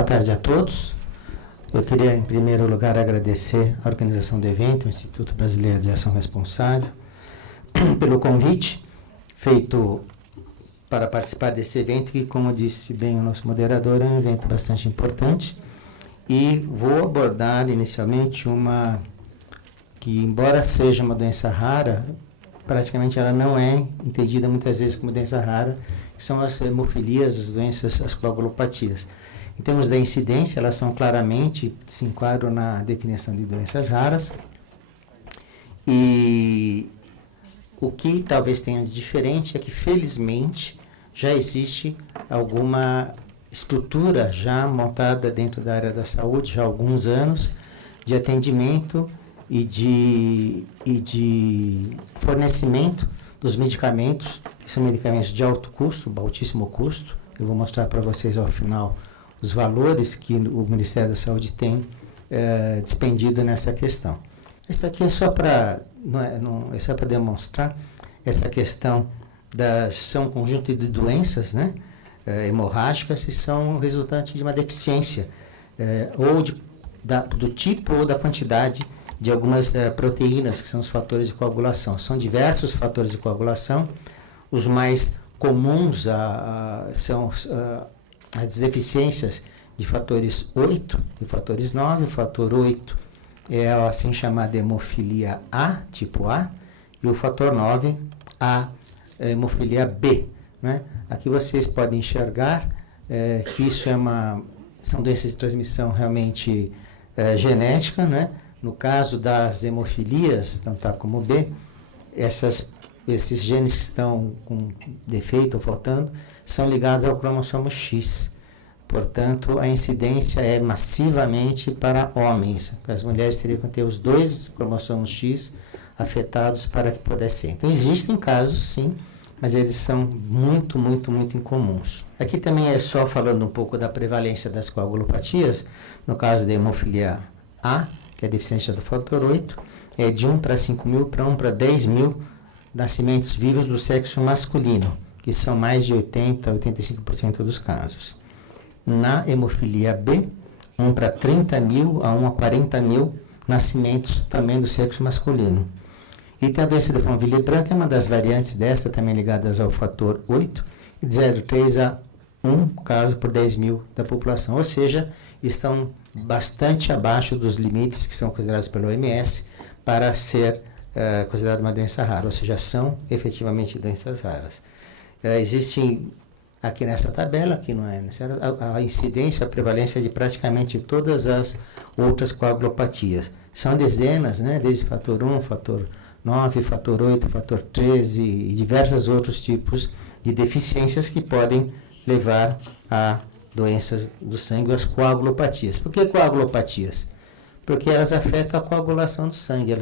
Boa tarde a todos. Eu queria, em primeiro lugar, agradecer a organização do evento, o Instituto Brasileiro de Ação Responsável, pelo convite feito para participar desse evento, que, como disse bem o nosso moderador, é um evento bastante importante. E vou abordar inicialmente uma que, embora seja uma doença rara, praticamente ela não é entendida muitas vezes como doença rara, que são as hemofilias, as doenças, as coagulopatias. Em termos da incidência, elas são claramente, se enquadram na definição de doenças raras. E o que talvez tenha de diferente é que, felizmente, já existe alguma estrutura já montada dentro da área da saúde, já há alguns anos, de atendimento e de fornecimento dos medicamentos, que são medicamentos de alto custo, altíssimo custo. Eu vou mostrar para vocês ao final os valores que o Ministério da Saúde tem despendido nessa questão. Isso aqui é só para demonstrar essa questão são um conjunto de doenças, né, hemorrágicas, que são resultantes de uma deficiência, ou do tipo ou da quantidade de algumas proteínas, que são os fatores de coagulação. São diversos fatores de coagulação. Os mais comuns são as deficiências de fatores 8 e fatores 9. O fator 8 é a assim chamada hemofilia A, tipo A, e o fator 9, a hemofilia B. Né? Aqui vocês podem enxergar que isso são doenças de transmissão realmente genética, né? No caso das hemofilias, tanto A como B, esses genes que estão com defeito ou faltando, são ligados ao cromossomo X. Portanto, a incidência é massivamente para homens. As mulheres teriam que ter os dois cromossomos X afetados para que pudesse ser. Então, existem casos, sim, mas eles são muito, muito, muito incomuns. Aqui também é só falando um pouco da prevalência das coagulopatias. No caso da hemofilia A, que é a deficiência do fator 8, é de 1 para 5 mil para 1 para 10 mil nascimentos vivos do sexo masculino, que são mais de 80% a 85% dos casos. Na hemofilia B, 1 para 30 mil a 1 a 40 mil nascimentos também do sexo masculino. E tem a doença da família branca, é uma das variantes dessa, também ligadas ao fator 8, e de 0,3 a 1 caso por 10 mil da população, ou seja, estão bastante abaixo dos limites que são considerados pelo OMS para ser considerada uma doença rara, ou seja, são efetivamente doenças raras. Existem aqui nessa tabela, que não é necessário, a incidência, a prevalência de praticamente todas as outras coagulopatias. São dezenas, né, desde fator 1, fator 9, fator 8, fator 13 e diversos outros tipos de deficiências que podem levar a doenças do sangue, as coagulopatias. Por que coagulopatias? Porque elas afetam a coagulação do sangue.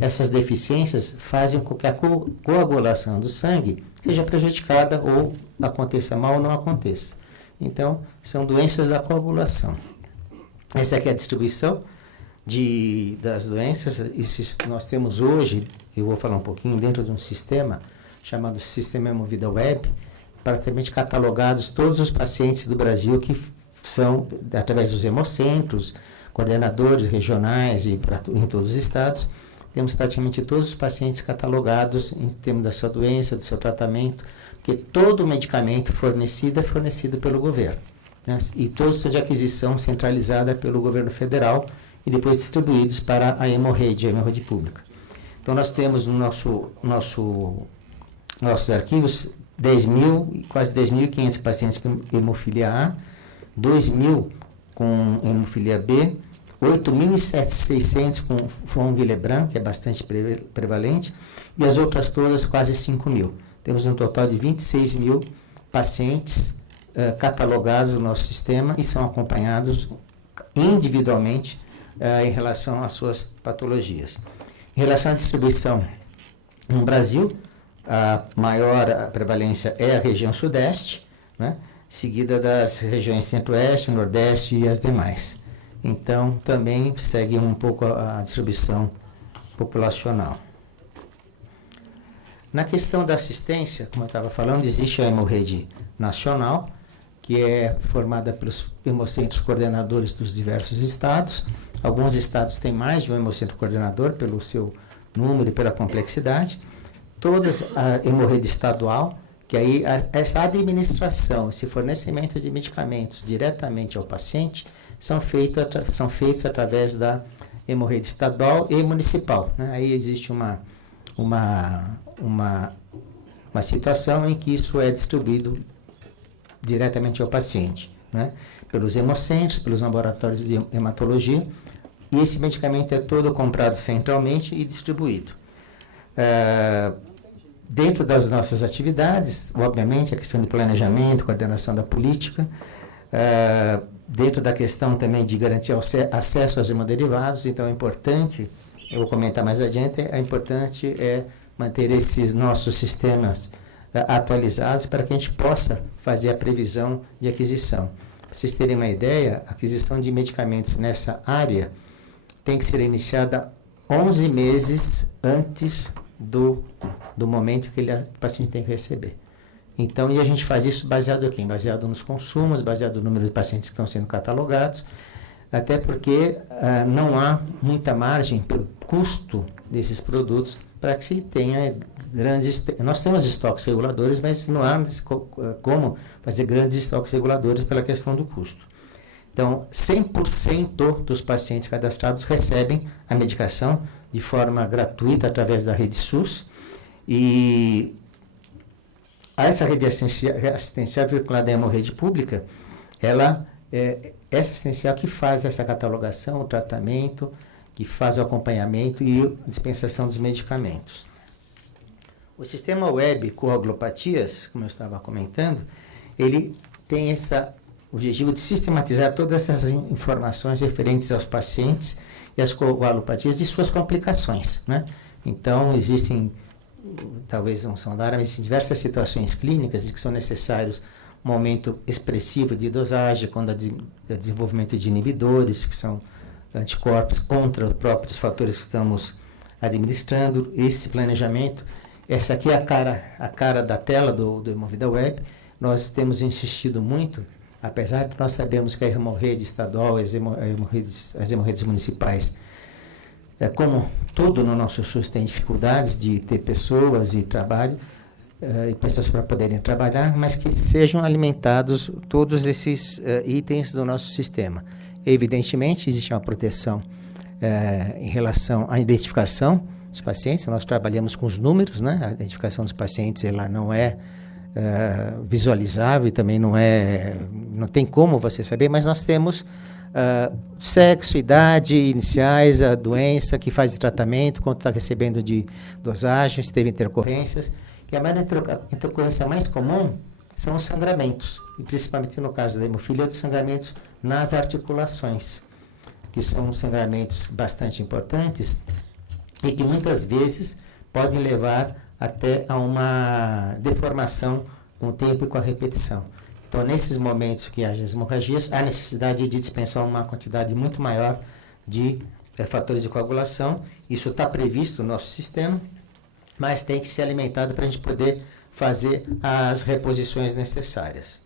Essas deficiências fazem com que a coagulação do sangue seja prejudicada ou aconteça mal ou não aconteça. Então, são doenças da coagulação. Essa aqui é a distribuição das doenças. Nós temos hoje, eu vou falar um pouquinho, dentro de um sistema chamado Sistema Hemovida Web, praticamente catalogados todos os pacientes do Brasil que são, através dos hemocentros, coordenadores regionais e em todos os estados, temos praticamente todos os pacientes catalogados em termos da sua doença, do seu tratamento, porque todo o medicamento fornecido é fornecido pelo governo, né? E todos são de aquisição centralizada pelo governo federal e depois distribuídos para a hemorrede, a hemorrede pública. Então, nós temos no nossos arquivos 10.000, quase 10.500 pacientes com hemofilia A, 2.000 com hemofilia B, 8.600 com von Willebrand, que é bastante prevalente, e as outras todas quase 5.000. Temos um total de 26.000 pacientes catalogados no nosso sistema e são acompanhados individualmente em relação às suas patologias. Em relação à distribuição no Brasil, a maior prevalência é a região sudeste, né, seguida das regiões centro-oeste, nordeste e as demais. Então, também segue um pouco a distribuição populacional. Na questão da assistência, como eu estava falando, existe a hemorrede nacional, que é formada pelos hemocentros coordenadores dos diversos estados. Alguns estados têm mais de um hemocentro coordenador, pelo seu número e pela complexidade. Todas a hemorrede estadual, que aí essa administração, esse fornecimento de medicamentos diretamente ao paciente, são feitos através da hemorrede estadual e municipal, né? Aí existe uma situação em que isso é distribuído diretamente ao paciente, né? Pelos hemocentros, pelos laboratórios de hematologia, e esse medicamento é todo comprado centralmente e distribuído. Dentro das nossas atividades, obviamente, a questão de planejamento, coordenação da política, dentro da questão também de garantir acesso aos hemoderivados, então é importante, eu vou comentar mais adiante, é importante manter esses nossos sistemas atualizados para que a gente possa fazer a previsão de aquisição. Para vocês terem uma ideia, a aquisição de medicamentos nessa área tem que ser iniciada 11 meses antes do momento que o paciente tem que receber. Então, e a gente faz isso baseado em quê? Baseado nos consumos, baseado no número de pacientes que estão sendo catalogados, até porque não há muita margem pelo custo desses produtos para que se tenha grandes... Nós temos estoques reguladores, mas não há como fazer grandes estoques reguladores pela questão do custo. Então, 100% dos pacientes cadastrados recebem a medicação de forma gratuita através da rede SUS, e essa rede assistencial vinculada à hemorrede pública, ela é essa assistencial que faz essa catalogação, o tratamento, que faz o acompanhamento e a dispensação dos medicamentos. O sistema web coagulopatias, como eu estava comentando, ele tem o objetivo de sistematizar todas essas informações referentes aos pacientes e às coagulopatias e suas complicações, né? Então, existem, talvez não são da área, mas diversas situações clínicas de que são necessários um aumento expressivo de dosagem, quando há desenvolvimento de inibidores, que são anticorpos contra os próprios fatores que estamos administrando. Esse planejamento, essa aqui é a cara da tela do Hemovida Web. Nós temos insistido muito, apesar de nós sabemos que a hemorrede estadual, as hemorredes municipais, como tudo no nosso SUS tem dificuldades de ter pessoas e trabalho, e pessoas para poderem trabalhar, mas que sejam alimentados todos esses itens do nosso sistema. Evidentemente, existe uma proteção em relação à identificação dos pacientes. Nós trabalhamos com os números, né? A identificação dos pacientes ela não é visualizável e também não tem como você saber, mas nós temos sexo, idade, iniciais, a doença que faz o tratamento, quanto está recebendo de dosagem, se teve intercorrências. E a intercorrência mais comum são os sangramentos, e principalmente no caso da hemofilia, dos sangramentos nas articulações, que são sangramentos bastante importantes e que muitas vezes podem levar até a uma deformação com o tempo e com a repetição. Então, nesses momentos que haja as hemorragias, há necessidade de dispensar uma quantidade muito maior de fatores de coagulação. Isso está previsto no nosso sistema, mas tem que ser alimentado para a gente poder fazer as reposições necessárias.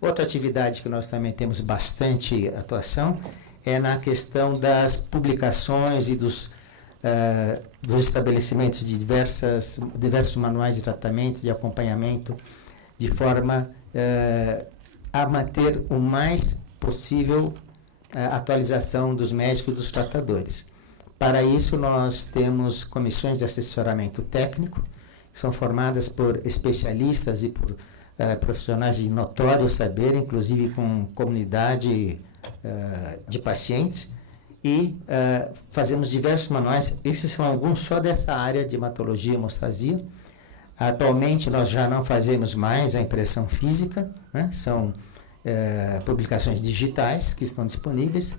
Outra atividade que nós também temos bastante atuação é na questão das publicações e dos estabelecimentos de diversos manuais de tratamento, de acompanhamento, de forma a manter o mais possível a atualização dos médicos e dos tratadores. Para isso, nós temos comissões de assessoramento técnico, que são formadas por especialistas e por profissionais de notório saber, inclusive com comunidade de pacientes, e fazemos diversos manuais. Esses são alguns só dessa área de hematologia e hemostasia. Atualmente, nós já não fazemos mais a impressão física, né? São publicações digitais que estão disponíveis,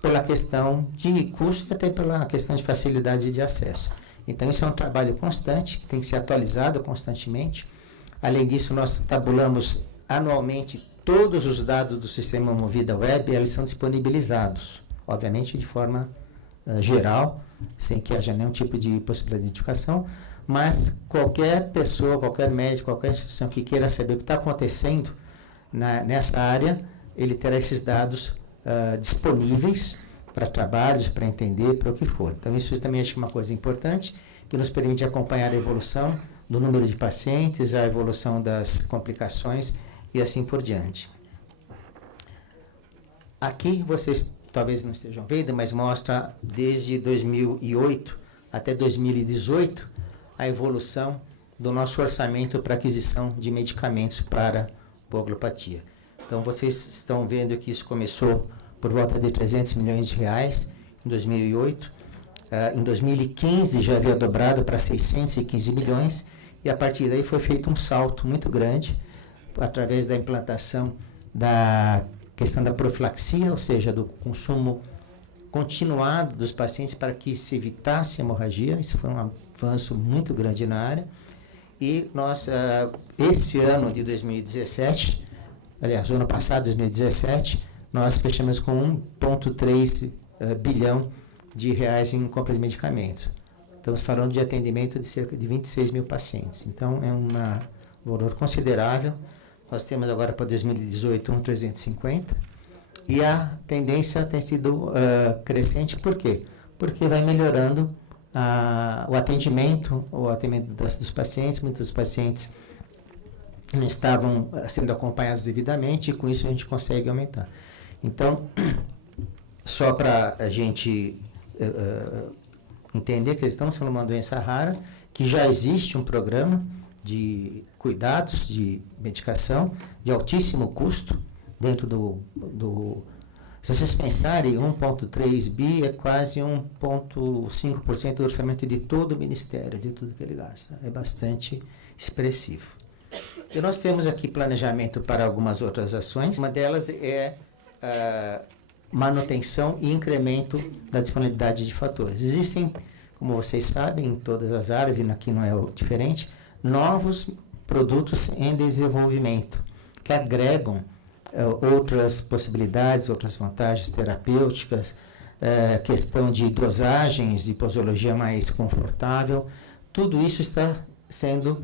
pela questão de custo e até pela questão de facilidade de acesso. Então, isso é um trabalho constante, que tem que ser atualizado constantemente. Além disso, nós tabulamos anualmente todos os dados do sistema Hemovida Web, e eles são disponibilizados, obviamente, de forma geral, sem que haja nenhum tipo de possibilidade de identificação, mas qualquer pessoa, qualquer médico, qualquer instituição que queira saber o que está acontecendo nessa área, ele terá esses dados disponíveis para trabalhos, para entender, para o que for. Então, isso também acho que é uma coisa importante, que nos permite acompanhar a evolução do número de pacientes, a evolução das complicações e assim por diante. Aqui, vocês talvez não estejam vendo, mas mostra desde 2008 até 2018 a evolução do nosso orçamento para aquisição de medicamentos para coagulopatia. Então, vocês estão vendo que isso começou por volta de 300 milhões de reais em 2008. Em 2015 já havia dobrado para 615 milhões e a partir daí foi feito um salto muito grande através da implantação da questão da profilaxia, ou seja, do consumo continuado dos pacientes para que se evitasse a hemorragia. Isso foi um avanço muito grande na área. E nós, esse ano de 2017, aliás, o ano passado, 2017, nós fechamos com 1,3 bilhão de reais em compra de medicamentos. Estamos falando de atendimento de cerca de 26 mil pacientes. Então, é um valor considerável. Nós temos agora para 2018 1,350 e a tendência tem sido crescente. Por quê? Porque vai melhorando o atendimento dos pacientes. Muitos dos pacientes não estavam sendo acompanhados devidamente e com isso a gente consegue aumentar. Então, só para a gente entender que estamos falando de uma doença rara, que já existe um programa de cuidados, de medicação, de altíssimo custo, dentro se vocês pensarem, 1,3 bi é quase 1,5% do orçamento de todo o Ministério, de tudo que ele gasta. É bastante expressivo. E nós temos aqui planejamento para algumas outras ações. Uma delas é manutenção e incremento da disponibilidade de fatores. Existem, como vocês sabem, em todas as áreas, e aqui não é diferente, novos produtos em desenvolvimento que agregam outras possibilidades, outras vantagens terapêuticas, questão de dosagens e posologia mais confortável. Tudo isso está sendo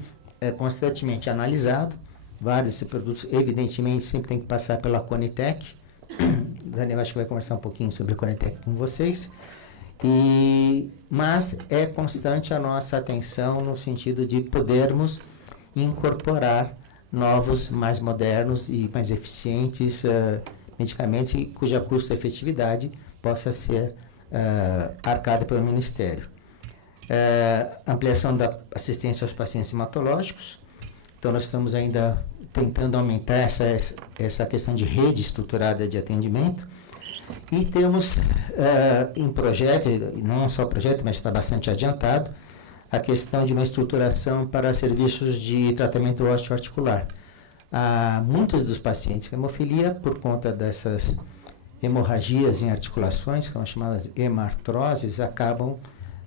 constantemente analisado. Vários desses produtos, evidentemente, sempre tem que passar pela Conitec. Daniel, acho que vai conversar um pouquinho sobre a Conitec com vocês. Mas é constante a nossa atenção no sentido de podermos incorporar novos, mais modernos e mais eficientes medicamentos cuja custo-efetividade possa ser arcada pelo Ministério. Ampliação da assistência aos pacientes hematológicos. Então, nós estamos ainda tentando aumentar essa questão de rede estruturada de atendimento. E temos em projeto, não só projeto, mas está bastante adiantado, a questão de uma estruturação para serviços de tratamento osteoarticular. Muitos dos pacientes com hemofilia, por conta dessas hemorragias em articulações, que são chamadas hemartroses, acabam,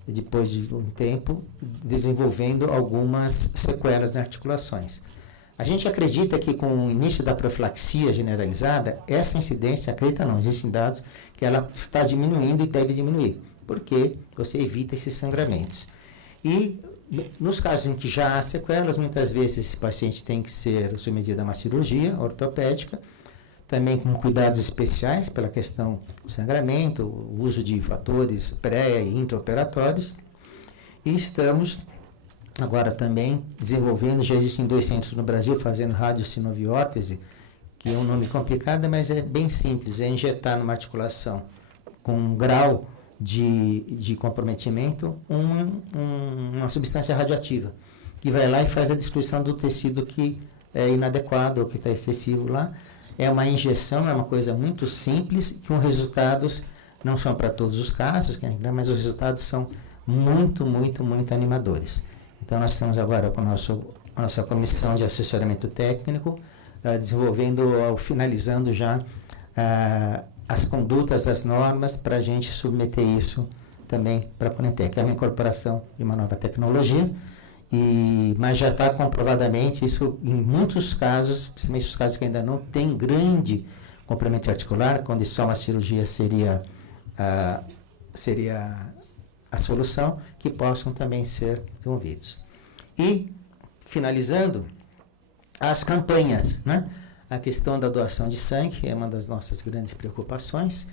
depois de um tempo, desenvolvendo algumas sequelas nas articulações. A gente acredita que com o início da profilaxia generalizada, essa incidência, acredita não, existem dados que ela está diminuindo e deve diminuir, porque você evita esses sangramentos. E nos casos em que já há sequelas, muitas vezes esse paciente tem que ser submetido a uma cirurgia ortopédica, também com cuidados especiais pela questão do sangramento, o uso de fatores pré- e intraoperatórios. E estamos agora também desenvolvendo, já existem 2 centros no Brasil fazendo radiosinoviórtese, que é um nome complicado, mas é bem simples, é injetar numa articulação com um grau de comprometimento uma substância radioativa, que vai lá e faz a destruição do tecido que é inadequado ou que está excessivo lá. É uma injeção, é uma coisa muito simples, com resultados, não são para todos os casos, mas os resultados são muito, muito, muito animadores. Então, nós estamos agora com a nossa comissão de assessoramento técnico, finalizando já as condutas, as normas, para a gente submeter isso também para a Conitec. É uma incorporação de uma nova tecnologia, mas já está comprovadamente isso em muitos casos, principalmente os casos que ainda não tem grande comprimento articular, quando só uma cirurgia seria a solução, que possam também ser desenvolvidos. E, finalizando, as campanhas, né? A questão da doação de sangue é uma das nossas grandes preocupações.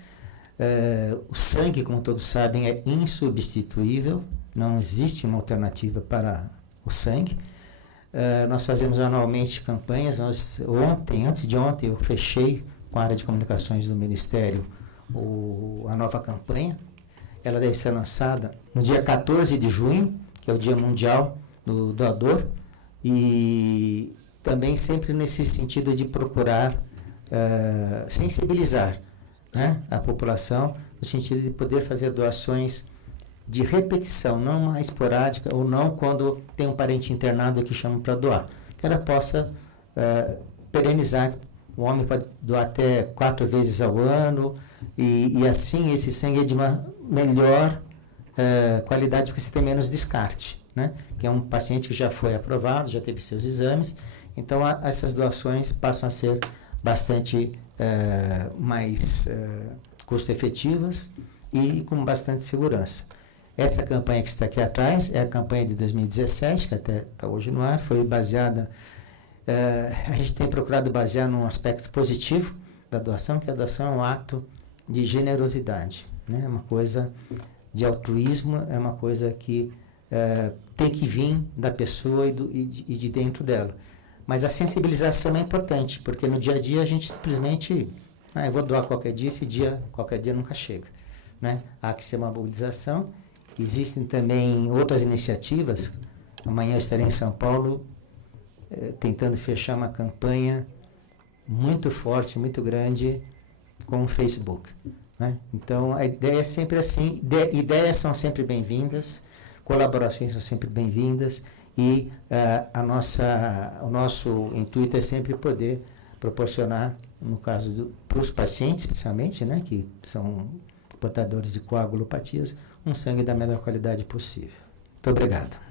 O sangue, como todos sabem, é insubstituível, não existe uma alternativa para o sangue. Nós fazemos anualmente campanhas. Antes de ontem, eu fechei com a área de comunicações do Ministério a nova campanha. Ela deve ser lançada no dia 14 de junho, que é o Dia Mundial do Doador, e também sempre nesse sentido de procurar sensibilizar, né, a população, no sentido de poder fazer doações de repetição, não uma esporádica, ou não quando tem um parente internado que chama para doar. Que ela possa perenizar. O homem pode doar até 4 vezes ao ano, e assim esse sangue é de uma melhor qualidade, porque você tem menos descarte, né? Que é um paciente que já foi aprovado, já teve seus exames, então essas doações passam a ser bastante mais custo-efetivas e com bastante segurança. Essa campanha que está aqui atrás é a campanha de 2017, que até está hoje no ar, foi baseada... a gente tem procurado basear num aspecto positivo da doação, que a doação é um ato de generosidade, né? É uma coisa de altruísmo, é uma coisa que tem que vir da pessoa e de dentro dela. Mas a sensibilização é importante, porque no dia a dia a gente simplesmente... eu vou doar qualquer dia, qualquer dia nunca chega, né? Há que ser uma mobilização. Existem também outras iniciativas. Amanhã eu estarei em São Paulo tentando fechar uma campanha muito forte, muito grande com o Facebook, né? Então, a ideia é sempre assim, ideias são sempre bem-vindas, colaborações são sempre bem-vindas, e o nosso intuito é sempre poder proporcionar, no caso para os pacientes, especialmente, né, que são portadores de coagulopatias, um sangue da melhor qualidade possível. Muito obrigado.